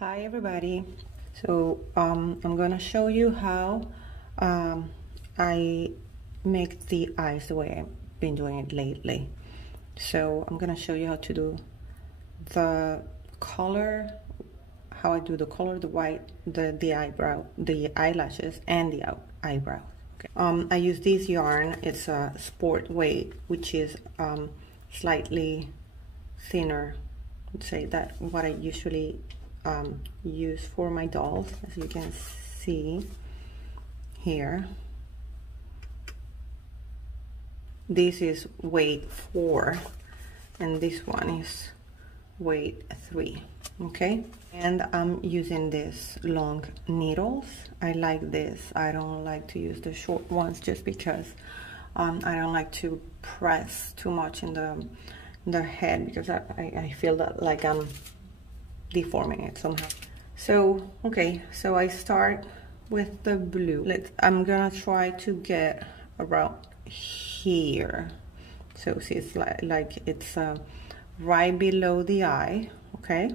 Hi everybody. So I'm gonna show you how I make the eyes the way I've been doing it lately. So I'm gonna show you how to do the color, how I do the color, the white, the eyebrow, the eyelashes, and the eyebrow. Okay. I use this yarn. It's a sport weight, which is slightly thinner. I'd say that what I usually use for my dolls, as you can see here. This is weight 4 and this one is weight 3. Okay, and I'm using this long needles. I like this. I don't like to use the short ones just because I don't like to press too much in the head, because I feel that like I'm deforming it somehow. So okay, so I start with the blue. I'm gonna try to get around here. So see, it's like it's right below the eye. Okay,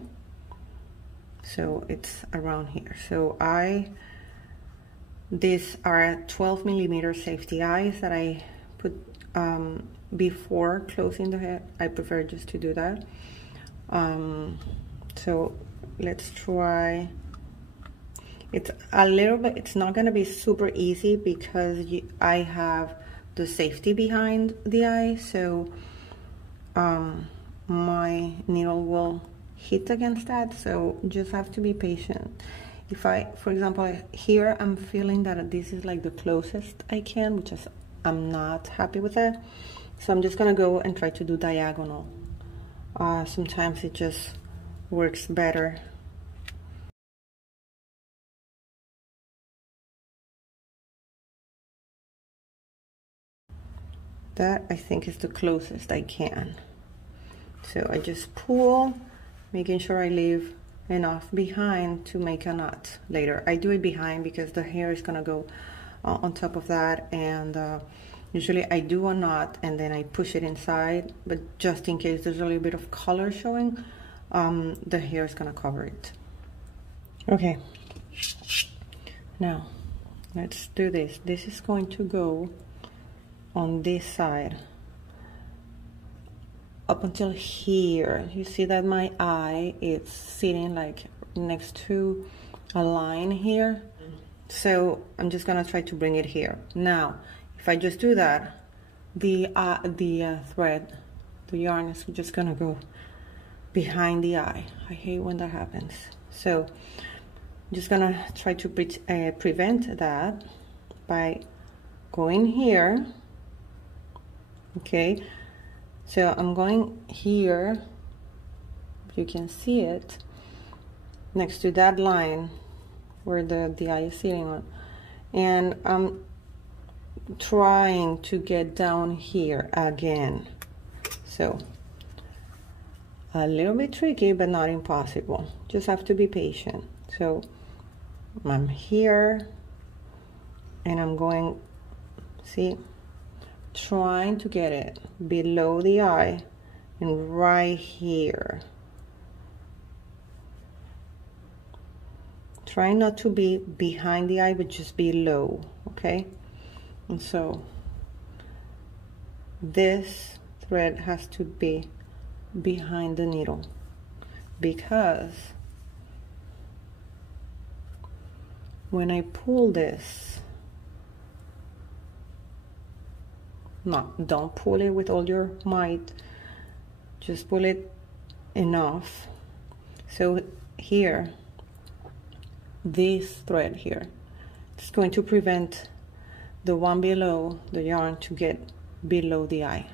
so it's around here. So these are 12 millimeter safety eyes that I put before closing the head. I prefer just to do that. So let's try. It's a little bit, it's not going to be super easy because I have the safety behind the eye, so my needle will hit against that, so just have to be patient. If I, for example, here I'm feeling that this is like the closest I can, which is, I'm not happy with it, so I'm just going to go and try to do diagonal. Sometimes it just works better. That I think is the closest I can. So I just pull, making sure I leave enough behind to make a knot later. I do it behind because the hair is gonna go on top of that, and usually I do a knot and then I push it inside, but just in case there's a little bit of color showing, the hair is gonna cover it. Okay, now let's do this. This is going to go on this side up until here. You see that my eye is sitting like next to a line here, so I'm just gonna try to bring it here. Now if I just do that, the thread, the yarn is just gonna go behind the eye. I hate when that happens. So I'm just gonna try to prevent that by going here. Okay, so I'm going here, you can see it, next to that line where the eye is sitting on, and I'm trying to get down here again. So a little bit tricky, but not impossible. Just have to be patient. So I'm here and I'm going, see, trying to get it below the eye and right here. Try not to be behind the eye, but just below, okay? And so this thread has to be behind the needle, because when I pull this, no, don't pull it with all your might, just pull it enough. So here, this thread here, it's going to prevent the one below the yarn to get below the eye.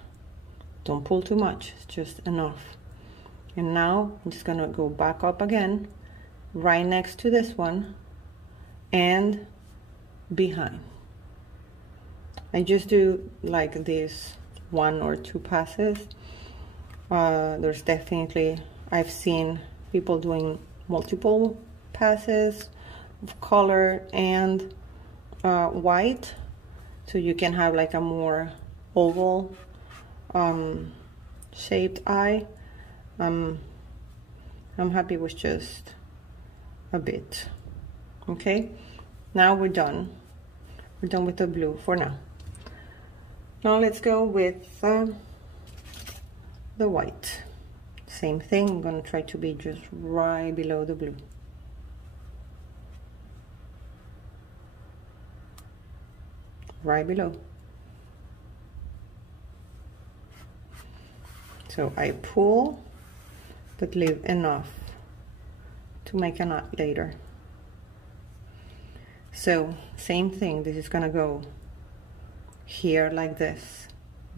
Don't pull too much, it's just enough. And now I'm just gonna go back up again, right next to this one, and behind. I just do like this 1 or 2 passes. There's definitely, I've seen people doing multiple passes of color and white, so you can have like a more oval shaped eye. I'm happy with just a bit. Okay, now we're done with the blue for now. Now let's go with the white. Same thing, I'm going to try to be just right below the blue. Right below. So I pull, but leave enough to make a knot later. So same thing, this is gonna go here like this,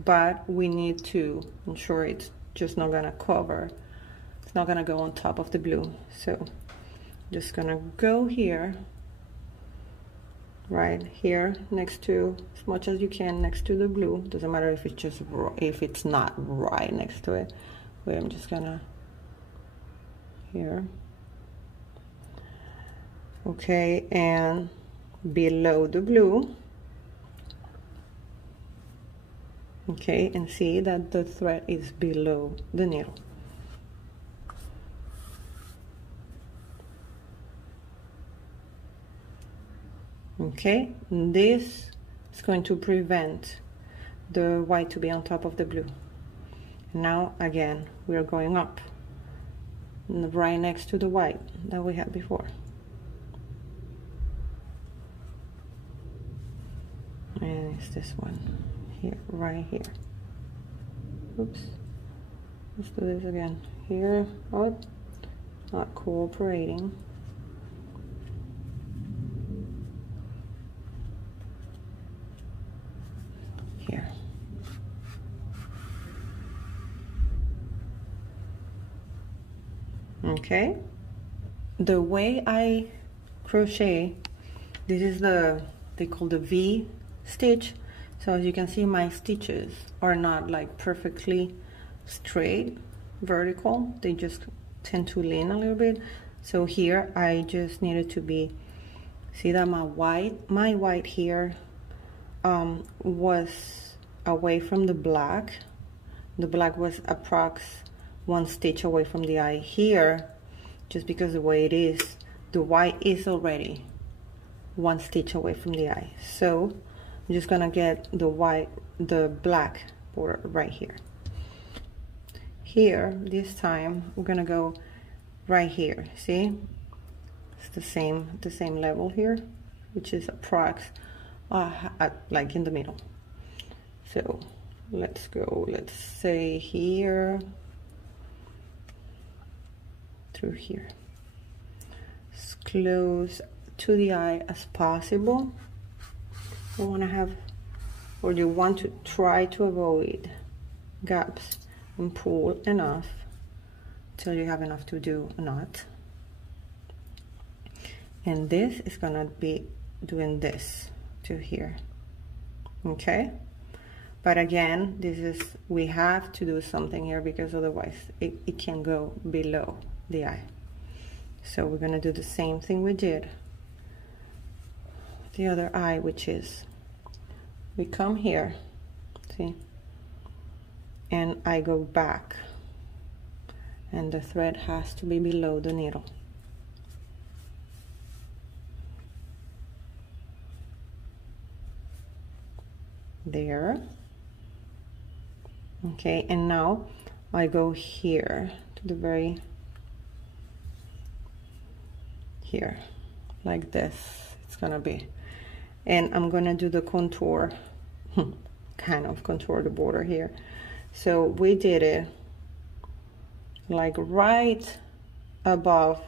but we need to ensure it's just not gonna cover, it's not gonna go on top of the blue. So just gonna go here, right here, next to, as much as you can, next to the blue. Doesn't matter if it's just, if it's not right next to it. Wait, I'm just gonna, here. Okay, and below the blue. Okay, and see that the thread is below the needle. Okay, and this is going to prevent the white to be on top of the blue. Now again, we are going up, right next to the white that we had before. And it's this one here, right here. Oops, let's do this again. Here, oh, not cooperating. Here. Okay, the way I crochet, this is they call the V stitch. So as you can see, my stitches are not like perfectly straight, vertical. They just tend to lean a little bit. So here I just needed to be, see that my white here was away from the black. The black was approx 1 stitch away from the eye. Here, just because the way it is, the white is already 1 stitch away from the eye. So I'm just gonna get the black border right here. Here, this time, we're gonna go right here. See, it's the same level here, which is approx like in the middle. So let's go, let's say here through here, as close to the eye as possible. You want to have, or you want to try to avoid gaps, and pull enough till you have enough to do a knot. And this is gonna be doing this to here. Okay, but again, this is, we have to do something here because otherwise it can go below the eye. So we're gonna do the same thing we did the other eye, which is we come here, see, and I go back, and the thread has to be below the needle. There. Okay, and now I go here to the very, here, like this it's gonna be. And I'm gonna do the contour, kind of contour the border here. So we did it like right above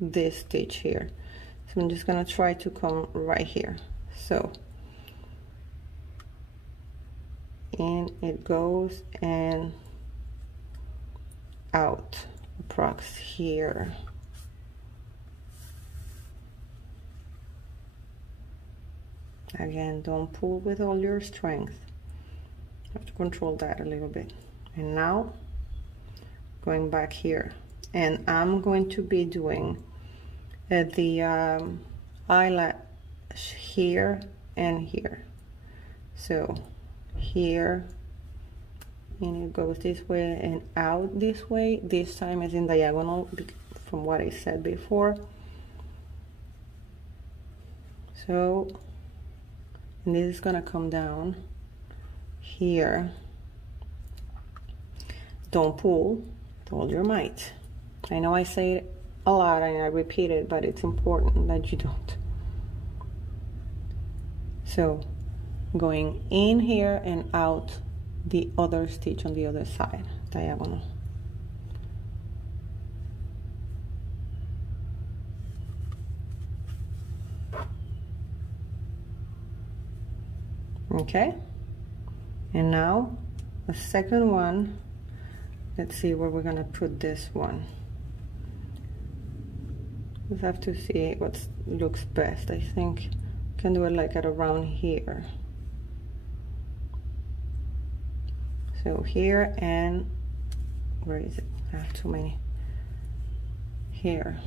this stitch here. So I'm just gonna try to come right here. So in it goes and out, approx here. Again, don't pull with all your strength. You have to control that a little bit. And now, going back here. And I'm going to be doing the eyelash here and here. So here, and it goes this way and out this way. This time is in diagonal from what I said before. So, and this is gonna come down here. Don't pull with all your might. I know I say it a lot and I repeat it, but it's important that you don't. So, going in here and out the other stitch on the other side, diagonal. Okay, and now the second one, let's see where we're gonna put this one. We have to see what looks best. I think you can do it like at around here. So here, and where is it? I have too many. Here.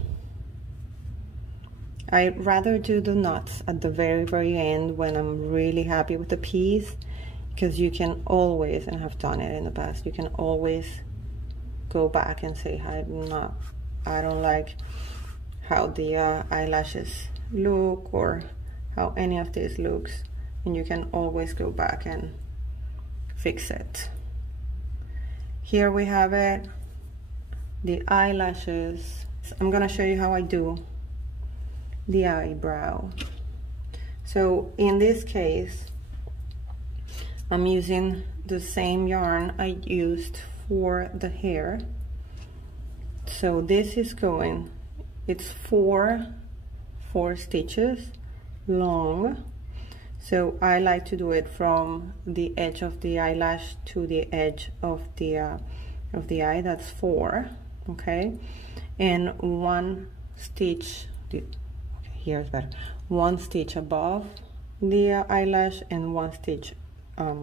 I'd rather do the knots at the very end when I'm really happy with the piece, because you can always, and I've done it in the past, you can always go back and say, I don't like how the eyelashes look or how any of this looks, and you can always go back and fix it. Here we have it, the eyelashes. I'm gonna show you how I do the eyebrow. So in this case, I'm using the same yarn I used for the hair. So this is going, it's four stitches long. So I like to do it from the edge of the eyelash to the edge of the eye. That's 4, okay, and one stitch. Here's better. One stitch above the eyelash and one stitch, I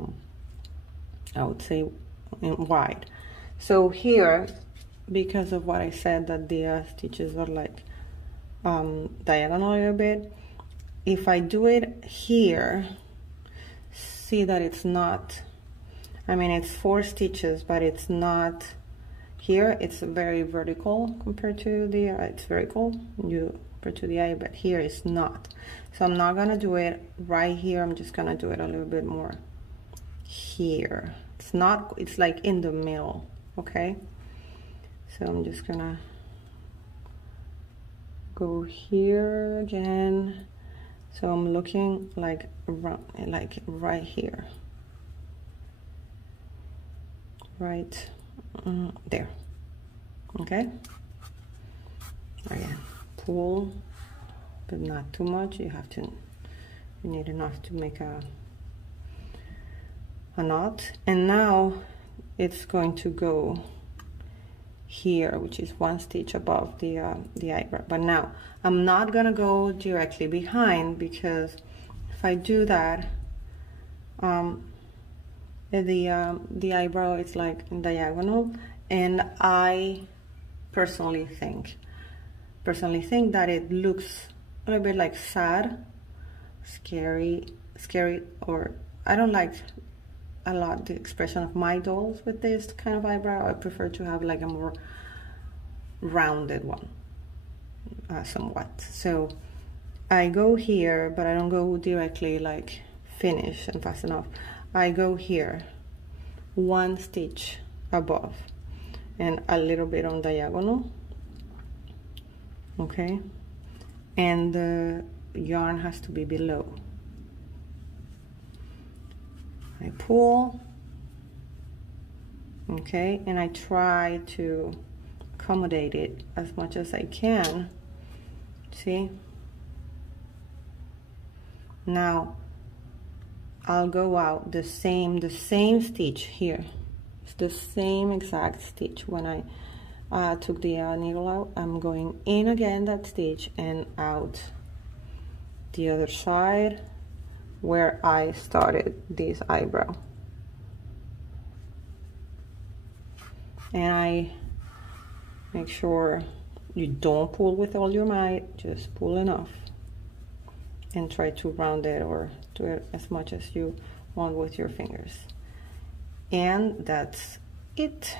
would say, wide. So here, because of what I said, that the stitches are like diagonal a little bit, if I do it here, see that it's not, I mean, it's 4 stitches, but it's not, here it's very vertical compared to the, it's vertical compared to the eye, but here it's not. So I'm not gonna do it right here, I'm just gonna do it a little bit more here. It's not, it's like in the middle, okay? So I'm just gonna go here again. So I'm looking like around, like right here, right there. Okay. Again, pull, but not too much. You have to, you need enough to make a knot. And now it's going to go here, which is 1 stitch above the eyebrow. But now I'm not gonna go directly behind, because if I do that, the eyebrow is like diagonal, and I personally think that it looks a little bit like sad, scary, or I don't like a lot the expression of my dolls with this kind of eyebrow. I prefer to have like a more rounded one, somewhat. So I go here, but I don't go directly like finish and fast enough. I go here, 1 stitch above and a little bit on diagonal, okay, and the yarn has to be below. I pull, okay, and I try to accommodate it as much as I can. See? Now I'll go out the same stitch here. It's the same exact stitch. When I took the needle out, I'm going in again that stitch and out the other side where I started this eyebrow. And I make sure you don't pull with all your might, just pull enough and try to round it or do it as much as you want with your fingers. And that's it.